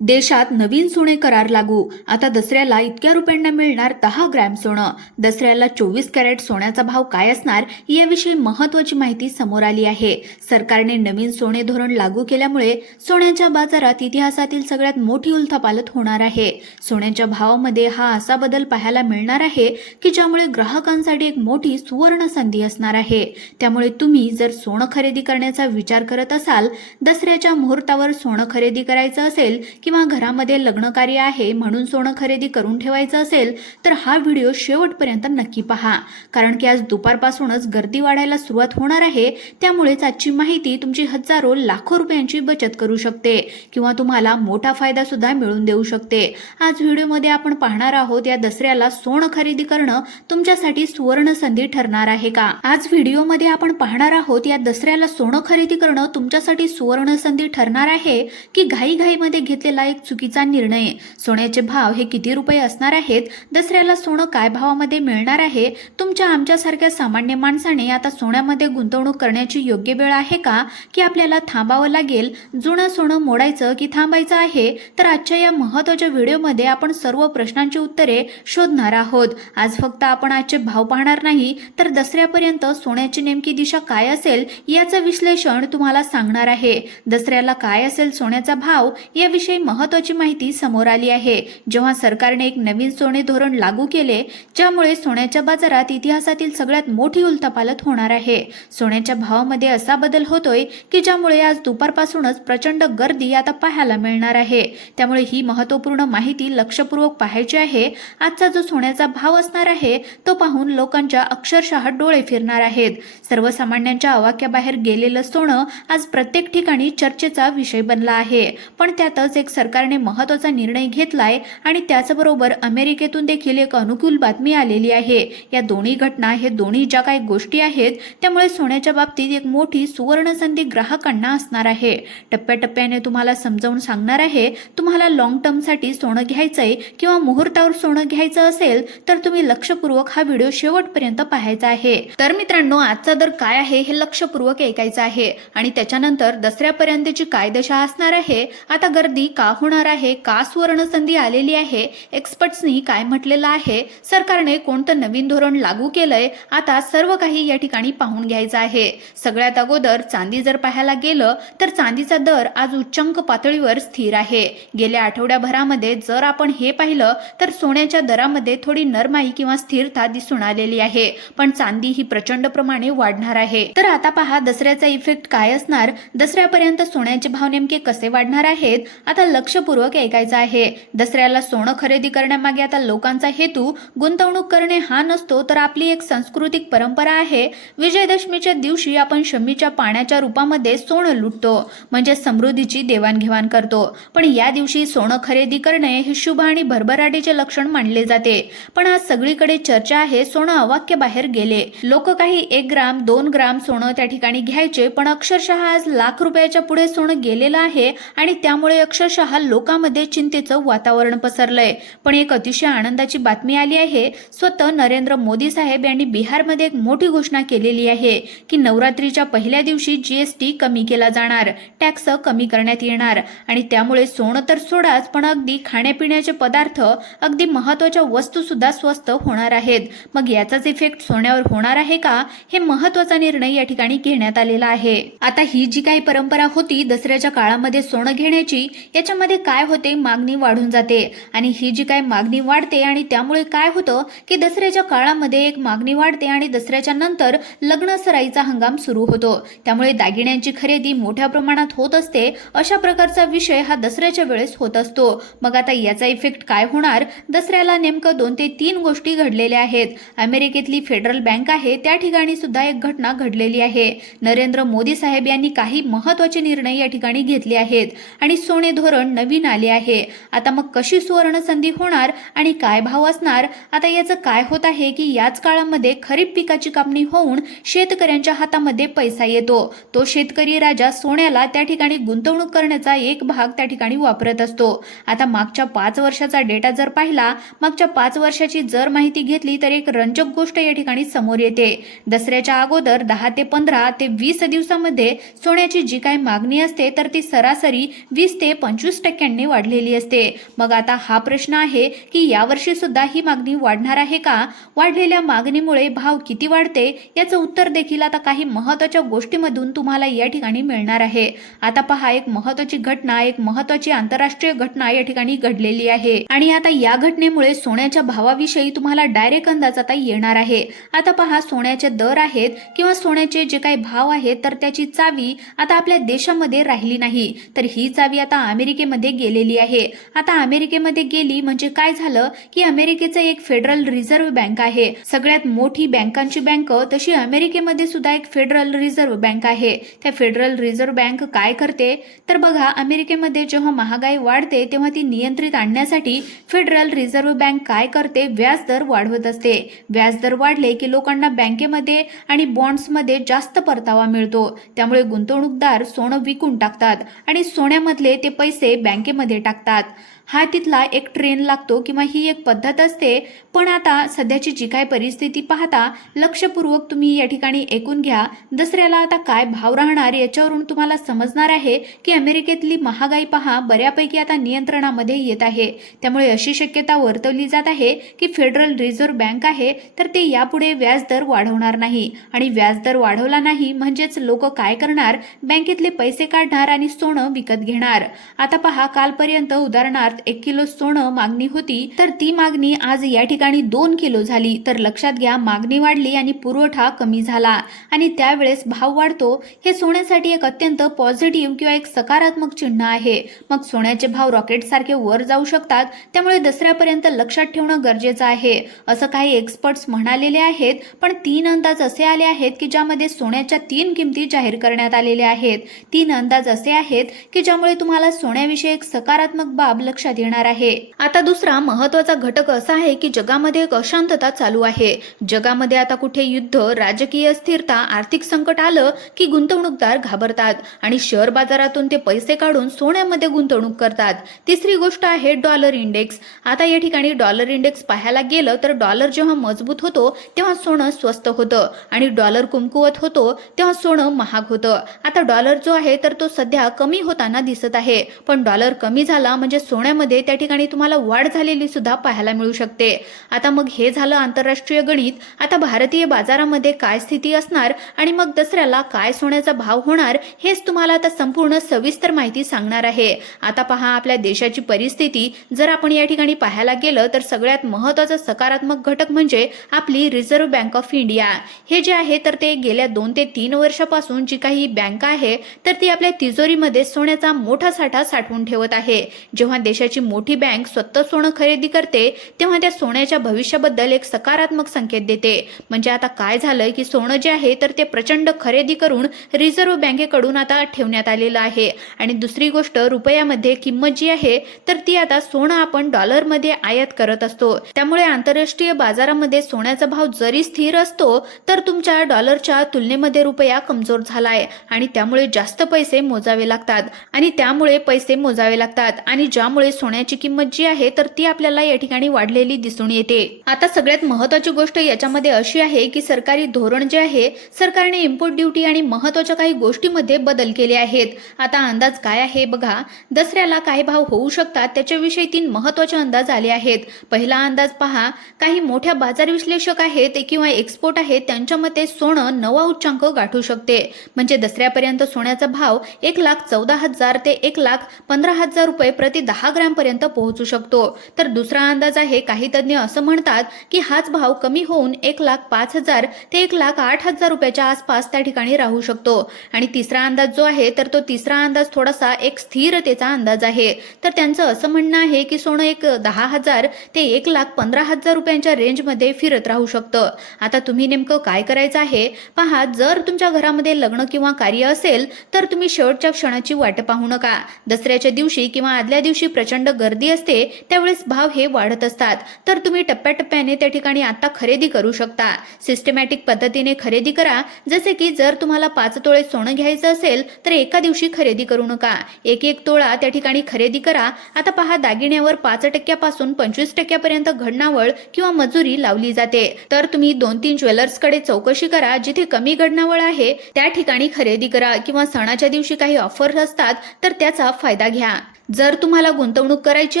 देशात नवीन सोने करार लागू. आता दसऱ्याला इतक्या रुपयांना मिळणार दहा ग्रॅम सोनं. दसऱ्याला चोवीस कॅरेट सोन्याचा भाव काय असणार याविषयी महत्वाची माहिती समोर आली आहे. सरकारने नवीन सोने धोरण लागू केल्यामुळे सोन्याच्या बाजारात इतिहासातील सगळ्यात मोठी उलथापालत होणार आहे. सोन्याच्या भावामध्ये हा असा बदल पाहायला मिळणार आहे की ज्यामुळे ग्राहकांसाठी एक मोठी सुवर्ण संधी असणार आहे. त्यामुळे तुम्ही जर सोनं खरेदी करण्याचा विचार करत असाल दसऱ्याच्या मुहूर्तावर सोनं खरेदी करायचं असेल किंवा घरामध्ये लग्नकार्य आहे म्हणून सोनं खरेदी करून ठेवायचं असेल तर हा व्हिडिओ शेवटपर्यंत नक्की पहा. कारण की आज दुपारपासूनच गर्दी वाढायला सुरुवात होणार आहे त्यामुळेच आजची माहिती तुमची हजारो लाखो रुपयांची बचत करू शकते किंवा तुम्हाला मोठा फायदा सुद्धा मिळून देऊ शकते. आज व्हिडिओमध्ये आपण पाहणार आहोत या दसऱ्याला सोनं खरेदी करणं तुमच्यासाठी सुवर्ण संधी ठरणार आहे का? आज व्हिडिओमध्ये आपण पाहणार आहोत या दसऱ्याला सोनं खरेदी करणं तुमच्यासाठी सुवर्ण संधी ठरणार आहे की घाईघाईमध्ये घेतलेला एक चुकीचा निर्णय. सोन्याचे भाव हे किती रुपये असणार आहेत? दसऱ्याला सोनं काय भावामध्ये मिळणार आहे? तुमच्या आमच्यासारख्या सामान्य माणसाने आता सोन्यामध्ये गुंतवणूक करण्याची योग्य वेळ आहे का? की आपल्याला थांबावं लागेल? जुनं सोनं मोडायचं की थांबायचं आहे? तर आजच्या या महत्त्वाच्या व्हिडिओमध्ये आपण सर्व प्रश्नांची उत्तरे शोधणार आहोत. आज फक्त आपण आजचे भाव पाहणार नाही तर दसऱ्यापर्यंत सोन्याची नेमकी दिशा काय असेल याचं विश्लेषण तुम्हाला सांगणार आहे. दसऱ्याला काय असेल सोन्याचा भाव याविषयी महत्वाची माहिती समोर आली आहे. जेव्हा सरकारने एक नवीन सोने धोरण लागू केले ज्यामुळे सोन्याच्या बाजारात इतिहासातील सगळ्यात मोठी उलथापालत होणार आहे. सोन्याच्या भावामध्ये असा बदल होतोय की ज्यामुळे आज दुपारपासूनच प्रचंड गर्दी आता पाहायला मिळणार आहे. त्यामुळे ही महत्त्वपूर्ण माहिती लक्षपूर्वक पाहायची आहे. आजचा जो सोन्याचा भाव असणार आहे तो पाहून लोकांच्या अक्षरशः डोळे फिरणार आहेत. सर्वसामान्यांच्या आवाक्याबाहेर गेलेलं सोनं आज प्रत्येक ठिकाणी चर्चेचा विषय बनला आहे. पण त्यातच एक सरकारने महत्त्वाचा निर्णय घेतलाय आणि त्याचबरोबर अमेरिकेतून देखील एक अनुकूल बातमी आलेली आहे. या दोन्ही घटना हे दोन्ही ज्या काही गोष्टी आहेत त्यामुळे सोन्याच्या बाबतीत एक मोठी सुवर्ण संधी ग्राहकांना असणार आहे. टप्प्याटप्प्याने तुम्हाला समजावून सांगणार आहे तुम्हाला लॉंग टर्मसाठी सोनं घ्यायचंय किंवा मुहूर्तावर सोनं घ्यायचं असेल तर तुम्ही लक्षपूर्वक हा व्हिडिओ शेवटपर्यंत पाहायचा आहे. तर मित्रांनो आजचा दर काय आहे हे लक्षपूर्वक ऐकायचं आहे आणि त्याच्यानंतर दसऱ्यापर्यंतची काय दशा असणार आहे. आता गर्दी का होणार आहे का? सुवर्ण संधी आलेली आहे. एक्सपर्ट्सनी काय म्हटलेलं आहे? सरकारने कोणतं नवीन धोरण लागू केलंय? आता सर्व काही या ठिकाणी पाहून घ्यायचं आहे. सगळ्यात अगोदर चांदी जर पाहायला गेलं तर चांदीचा दर आज उच्चांक पातळीवर स्थिर आहे. गेल्या आठवड्याभरामध्ये जर आपण हे पाहिलं तर सोन्याच्या दरामध्ये थोडी नरमाई किंवा स्थिरता दिसून आलेली आहे. पण चांदी ही प्रचंड प्रमाणे वाढणार आहे. तर आता पहा दसऱ्याचा इफेक्ट काय असणार? दसऱ्यापर्यंत सोन्याचे भाव नेमके कसे वाढणार आहेत? आता लक्षपूर्वक ऐकायचं आहे. दसऱ्याला सोनं खरेदी करण्यामागे आता लोकांचा हेतू गुंतवणूक करणे हा नसतो तर आपली एक सांस्कृतिक परंपरा आहे. विजयदशमीच्या दिवशी आपण शमीच्या पाण्याच्या रूपामध्ये सोनं लुटतो म्हणजे समृद्धीची देवाणघेवाण करतो. पण या दिवशी सोनं खरेदी करणे हे शुभ आणि भरभराटीचे लक्षण मानले जाते. पण आज सगळीकडे चर्चा आहे सोनं अवाक्य बाहेर गेले. लोक काही एक ग्राम दोन ग्राम सोनं त्या ठिकाणी घ्यायचे पण अक्षरशः आज लाख रुपयाच्या पुढे सोनं गेलेलं आहे आणि त्यामुळे अक्षरशः लोकांमध्ये चिंतेचं वातावरण पसरलंय. पण एक अतिशय आनंदाची बातमी आली आहे स्वतः नरेंद्र मोदी साहेब यांनी बिहारमध्ये एक मोठी घोषणा केलेली आहे की नवरात्रीच्या पहिल्या दिवशी जीएसटी कमी केला जाणार टॅक्स कमी करण्यात येणार आणि त्यामुळे सोनं तर सोडाच पण अगदी खाण्यापिण्याचे पदार्थ अगदी महत्त्वाच्या वस्तू सुद्धा स्वस्त होणार आहेत. मग याचाच इफेक्ट सोन्यावर होणार आहे का? हे महत्त्वाचा निर्णय या ठिकाणी घेण्यात आलेला आहे. आता ही जी काही परंपरा होती दसऱ्याच्या काळामध्ये सोनं घेण्याची त्याच्यामध्ये काय होते? मागणी वाढून जाते. आणि ही जी काय मागणी वाढते आणि त्यामुळे काय होतं की दसऱ्याच्या काळामध्ये एक मागणी वाढते आणि दसऱ्याच्या नंतर लग्न सराईचा हंगाम सुरू होतो. त्यामुळे दागिन्यांची खरेदी मोठ्या प्रमाणात होत असते. अशा प्रकारचा विषय हा दसऱ्याच्या वेळेस होत असतो. मग आता याचा इफेक्ट काय होणार? दसऱ्याला नेमकं दोन ते तीन गोष्टी घडलेल्या आहेत. अमेरिकेतली फेडरल बँक आहे. त्या ठिकाणी सुद्धा एक घटना घडलेली आहे. नरेंद्र मोदी साहेब यांनी काही महत्त्वाचे निर्णय या ठिकाणी घेतले आहेत. आणि सोने धोरण नवीन आले आहे. आता मग कशी सुवर्ण संधी होणार आणि काय भाव असणार? आता याचं काय होत आहे की याच काळामध्ये खरीप पिकाची कापणी होऊन शेतकऱ्यांच्या हातामध्ये पैसा येतो. तो शेतकरी राजा सोन्याला त्या ठिकाणी गुंतवणूक करण्याचा एक भाग त्या ठिकाणी वापरत असतो. आता मागच्या पाच वर्षाचा डेटा जर पाहिला मागच्या पाच वर्षाची जर माहिती घेतली तर एक रंजक गोष्ट या ठिकाणी समोर येते. दसऱ्याच्या अगोदर दहा ते पंधरा ते वीस दिवसामध्ये सोन्याची जी काही मागणी असते तर ती सरासरी वीस ते पंचवीस पंचवीस टक्क्यांनी वाढलेली असते. मग आता हा प्रश्न आहे की यावर्षी सुद्धा ही मागणी वाढणार आहे का? वाढलेल्या मागणीमुळे भाव किती वाढते? याचं उत्तर देखील आता काही महत्त्वाच्या गोष्टीमधून तुम्हाला या ठिकाणी मिळणार आहे. आता पहा एक महत्वाची घटना एक महत्वाची आंतरराष्ट्रीय घटना या ठिकाणी घडलेली आहे. आणि आता या घटनेमुळे सोन्याच्या भावाविषयी तुम्हाला डायरेक्ट अंदाज आता येणार आहे. आता पहा सोन्याचे दर आहेत किंवा सोन्याचे जे काही भाव आहेत तर त्याची चावी आता आपल्या देशामध्ये राहिली नाही. तर ही चावी आता अमेरिकेमध्ये गेलेली आहे. आता अमेरिकेमध्ये गेली म्हणजे काय झालं? की अमेरिकेचं एक फेडरल रिझर्व्ह बँक आहे. सगळ्यात मोठी बँकांची बँक तशी अमेरिकेमध्ये सुद्धा एक फेडरल रिझर्व्ह बँक आहे. त्या फेडरल रिझर्व्ह बँक काय करते? तर बघा अमेरिकेमध्ये जेव्हा महागाई वाढते तेव्हा ती नियंत्रित आणण्यासाठी फेडरल रिझर्व्ह बँक काय करते? व्याजदर वाढवत असते. व्याजदर वाढले की लोकांना बँकेमध्ये आणि बॉन्ड्समध्ये जास्त परतावा मिळतो. त्यामुळे गुंतवणूकदार सोनं विकून टाकतात. आणि सोन्यामधले ते पैसे बँकेमध्ये टाकतात. हा तिथला एक ट्रेन लागतो किंवा ही एक पद्धत असते. पण आता सध्याची जी काय परिस्थिती पाहता लक्षपूर्वक तुम्ही या ठिकाणी ऐकून घ्या. दसऱ्याला आता काय भाव राहणार याच्यावरून तुम्हाला समजणार आहे की अमेरिकेतली महागाई पहा बऱ्यापैकी आता नियंत्रणामध्ये येत आहे. त्यामुळे अशी शक्यता वर्तवली जात आहे की फेडरल रिझर्व्ह बँक आहे तर ते यापुढे व्याजदर वाढवणार नाही. आणि व्याजदर वाढवला नाही म्हणजेच लोक काय करणार? बँकेतले पैसे काढणार आणि सोनं विकत घेणार. आता पहा कालपर्यंत उदाहरणार्थ एक किलो सोनं मागणी होती तर ती मागणी आज या ठिकाणी दोन किलो झाली. तर लक्षात घ्या मागणी वाढली आणि पुरवठा कमी झाला. आणि त्यावेळेस भाव वाढतो हे सोन्यासाठी एक अत्यंत पॉझिटिव्ह किंवा एक सकारात्मक चिन्ह आहे. मग सोन्याचे भाव रॉकेट सारखे वर जाऊ शकतात त्यामुळे दसऱ्यापर्यंत लक्षात ठेवणं गरजेचं आहे. असं काही एक्सपर्ट्स म्हणालेले आहेत पण तीन अंदाज असे आले आहेत की ज्यामध्ये सोन्याच्या तीन किमती जाहीर करण्यात आलेल्या आहेत. तीन अंदाज असे आहेत की ज्यामुळे तुम्हाला सोन्याविषयी एक सकारात्मक बाब लक्षात येणार आहे. आता दुसरा महत्त्वाचा घटक असा आहे की जगामध्ये एक अशांतता चालू आहे. जगामध्ये आता कुठे युद्ध राजकीय स्थिरता आर्थिक संकट आलं की गुंतवणूकदार घाबरतात आणि शेअर बाजारातून ते पैसे काढून सोन्यामध्ये गुंतवणूक करतात. तिसरी गोष्ट आहे डॉलर इंडेक्स. आता या ठिकाणी डॉलर इंडेक्स पाहायला गेलं तर डॉलर जेव्हा मजबूत होतो तेव्हा सोनं स्वस्त होतं आणि डॉलर कुमकुवत होतो तेव्हा सोनं महाग होतं. आता डॉलर जो आहे तर तो सध्या कमी होताना दिसत आहे. पण डॉलर कमी झाला म्हणजे सोन्यामध्ये त्या ठिकाणी तुम्हाला वाढ झालेली सुद्धा पाहायला मिळू शकते. आता मग हे झालं आंतरराष्ट्रीय गणित. आता भारतीय बाजारामध्ये काय स्थिती असणार आणि मग दसऱ्याला काय सोन्याचा भाव होणार हेच तुम्हाला आता संपूर्ण सविस्तर माहिती सांगणार आहे. आता पहा आपल्या देशाची परिस्थिती. जर आपण या ठिकाणी पाहायला गेलं तर सगळ्यात महत्त्वाचा सकारात्मक घटक म्हणजे आपली रिझर्व्ह बँक ऑफ इंडिया हे जे आहे तर ते गेल्या दोन ते तीन वर्षापासून जी काही बँक आहे तर ती आपल्या तिजोरीमध्ये सोन्याचा मोठा साठा साठवून ठेवत आहे. जेव्हा देशाची मोठी बँक स्वतः सोनं खरेदी करते तेव्हा त्या सोन्याच्या भविष्याबद्दल एक सकारात्मक संकेत देते. म्हणजे आता काय झालंय की सोनं जे आहे तर ते प्रचंड खरेदी करून रिझर्व्ह बँकेकडून आता ठेवण्यात आलेलं आहे. आणि दुसरी गोष्ट रुपयामध्ये किंमत जी आहे तर ती आता सोनं आपण डॉलरमध्ये आयात करत असतो. त्यामुळे आंतरराष्ट्रीय बाजारामध्ये सोन्याचा भाव जरी स्थिर असतो तर तुमच्या डॉलरच्या तुलनेमध्ये रुपया कमजोर झालाय. आणि त्यामुळे जास्त पैसे मोजावे लागतात. आणि त्यामुळे पैसे मोजावे लागतात. आणि ज्यामुळे सोन्याची किंमत जी आहे तर ती आपल्याला या ठिकाणी वाढलेली दिसून येते. आता सगळ्यात महत्वाची गोष्ट याच्यामध्ये अशी आहे की सरकारी धोरण जे आहे सरकारने इम्पोर्ट ड्युटी आणि महत्त्वाच्या काही गोष्टीमध्ये बदल केले आहेत. आता अंदाज काय आहे बघा. दसऱ्याला काय भाव होऊ शकतात त्याच्याविषयी तीन महत्त्वाचे अंदाज आले आहेत. पहिला अंदाज पहा. काही मोठ्या बाजार विश्लेषक आहेत किंवा एक्सपोर्ट आहेत त्यांच्या मते सोनं नवा उच्चांक गाठू शकते. म्हणजे दसऱ्यापर्यंत सोन्याचा भाव एक लाख चौदा हजार ते एक लाख पंधरा हजार रुपये प्रति दहा ग्रॅम पर्यंत पोहोचू शकतो. तर दुसरा अंदाज आहे काही तज्ज्ञ असं म्हणतात की हाच भाव कमी होऊन एक लाख पाच हजार ते एक लाख आठ हजार रुपयाच्या आसपास त्या ठिकाणी राहू शकतो. आणि तिसरा अंदाज जो आहे तर तो तिसरा अंदाज थोडासा एक स्थिरतेचा अंदाज आहे. तर त्यांचं असं म्हणणं आहे की सोनं एक दहा हजार ते एक लाख पंधरा हजार रुपयांच्या रेंजमध्ये फिरत राहू शकतं. आता तुम्ही नेमकं काय करायचं आहे? पहा जर तुमच्या घरामध्ये लग्न किंवा कार्य असेल तर तुम्ही शेवटच्या क्षणाची वाट पाहू नका. दसऱ्याच्या दिवशी किंवा आदल्या दिवशी प्रचंड गर्दी असते त्यावेळेस भाव हे वाढत असतात. तर तुम्ही टप्प्याटप्प्याने त्या ठिकाणी आता खरेदी करू शकता. सिस्टमॅटिक पद्धतीने खरेदी करा. जसे की जर तुम्हाला पाच तोळे सोनं घ्यायचं असेल तर एका दिवशी खरेदी करू नका. एक एक तोळा त्या ठिकाणी खरेदी करा. आता पहा दागिन्यावर पाच टक्क्यापासून पंचवीस टक्क्यापर्यंत घडणावळ किंवा मजुरी लावली जाते. तर तुम्ही दोन तीन ज्वेलर्सकडे चौकशी करा जिथे कमी घडणावळ आहे. त्या ठिकाणी खरेदी करा किंवा सणाच्या दिवशी काही ऑफर्स असतात तर त्याचा फायदा घ्या. जर तुम्हाला गुंतवणूक करायची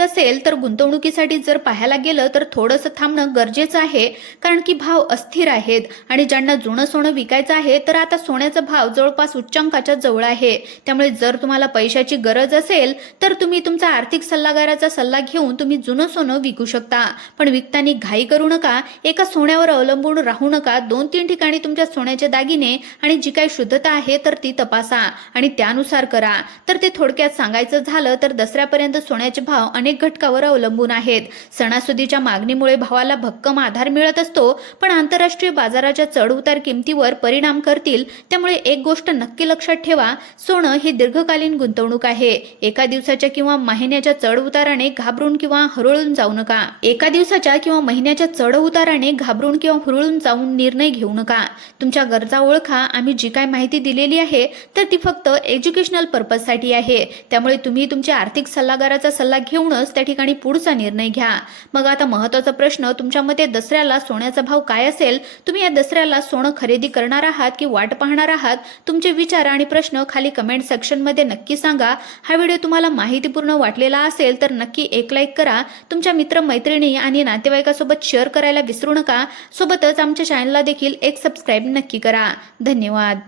असेल तर गुंतवणुकीसाठी जर पाहायला गेलं तर थोडंसं थांबणं गरजेचं आहे कारण की भाव अस्थिर आहेत. आणि ज्यांना जुनं सोनं विकायचं आहे तर आता सोन्याचा भाव जवळपास उच्चांकाच्या जवळ आहे. त्यामुळे जर तुम्हाला पैशाची गरज असेल तर तुम्ही तुमचा आर्थिक सल्लागाराचा सल्ला घेऊन तुम्ही जुनं सोनं विकू शकता. पण विकताना घाई करू नका एका सोन्यावर अवलंबून राहू नका. दोन तीन ठिकाणी तुमच्या सोन्याचे दागिने आणि जी काही शुद्धता आहे तर ती तपासा आणि त्यानुसार करा. तर ते थोडक्यात सांगायचं झालं तर दसऱ्यापर्यंत सोन्याचे भाव अनेक घटकावर अवलंबून आहेत. सणासुदीच्या मागणीमुळे भावाला भक्कम आधार मिळत असतो पण आंतरराष्ट्रीय बाजाराच्या चढउतार किमतीवर परिणाम करतील त्यामुळे एक गोष्ट नक्की लक्षात ठेवा सोनं ही दीर्घकालीन गुंतवणूक आहे. एका दिवसाच्या किंवा महिन्याच्या चढउताराने घाबरून किंवा हरळून जाऊ नका. एका दिवसाच्या किंवा महिन्याच्या चढउताराने घाबरून किंवा हुरळून जाऊन निर्णय घेऊ नका. तुमच्या गरजा ओळखा आम्ही जी काय माहिती दिलेली आहे तर ती फक्त एज्युकेशनल पर्पजसाठी आहे. त्यामुळे तुम्ही तुमच्या आर्थिक सल्लागाराचा सल्ला घेऊनच त्या ठिकाणी पुढचा निर्णय घ्या. मग आता महत्त्वाचा प्रश्न तुमच्या मते दसऱ्याला सोन्याचा भाव काय असेल? तुम्ही या दसऱ्याला सोनं खरेदी करणार आहात की वाट पाहणार आहात? तुमचे विचार आणि प्रश्न खाली कमेंट सेक्शनमध्ये नक्की सांगा. हा व्हिडिओ तुम्हाला माहितीपूर्ण वाटलेला असेल तर नक्की एक लाईक करा. तुमच्या मित्र मैत्रिणी आणि नातेवाईकासोबत शेअर करायला विसरू नका. सोबतच आमच्या चॅनलला देखील एक सबस्क्राईब नक्की करा. धन्यवाद.